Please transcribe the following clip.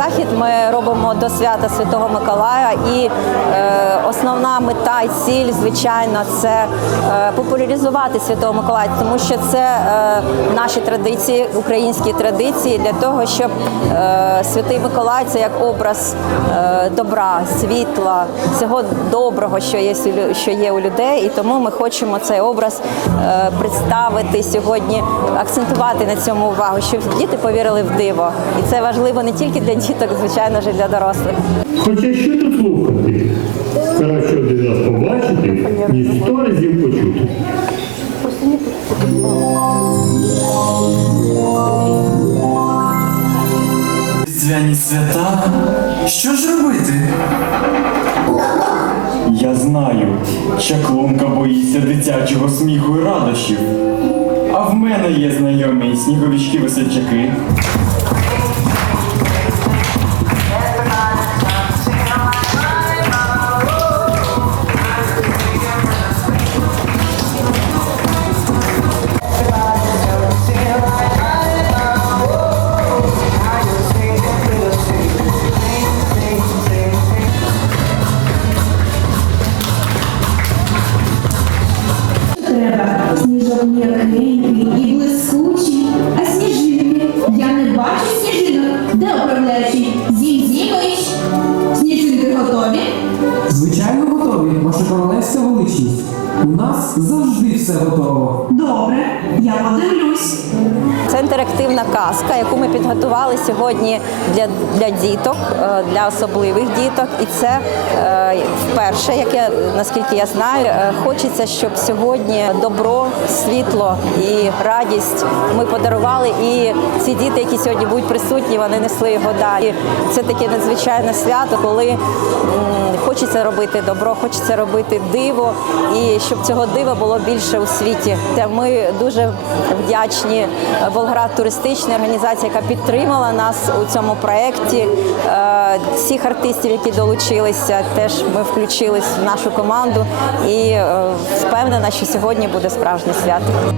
захід ми робимо до свята Святого Миколая і основна мета і ціль, звичайно, це е, популяризувати Святого Миколая, тому що це е, наші традиції, українські традиції для того, щоб е, Святий Миколай це як образ добра, світла, всього доброго, що є, що є у людей. І тому ми хочемо цей образ представити сьогодні, акцентувати на цьому увагу, щоб діти повірили в диво. І це важливо не тільки для діток, звичайно ж, і для дорослих. Хоча що тут слухати? Краще один раз побачити, ніж сто разів почути. Різдвяні свята. Що ж робити? Я знаю, чаклунка боїться дитячого сміху і радощів. А в мене є знайомі сніговички весельчаки. М'якенький і блискучий, а сніжинки. Я не бачу сніжинок. Де управляючий? Зім Зімович? Сніжинки готові? Звичайно, готові, ваша королевська величність. У нас завжди все готово. Добре, я подивлюсь. Це інтерактивна казка, яку ми підготували сьогодні для, для діток, е, для особливих діток. І це е, вперше, як я наскільки я знаю, е, хочеться, щоб сьогодні добро, світло і радість ми подарували. І ці діти, які сьогодні будуть присутні, вони несли його далі. Це таке надзвичайне свято, коли хочеться робити добро, хочеться робити диво, і щоб цього дива було більше у світі. Та ми дуже вдячні Болград туристичній організації, яка підтримала нас у цьому проєкті. Е, Всіх артистів, які долучилися, теж ми включились в нашу команду і е, впевнена, що сьогодні буде справжнє свято.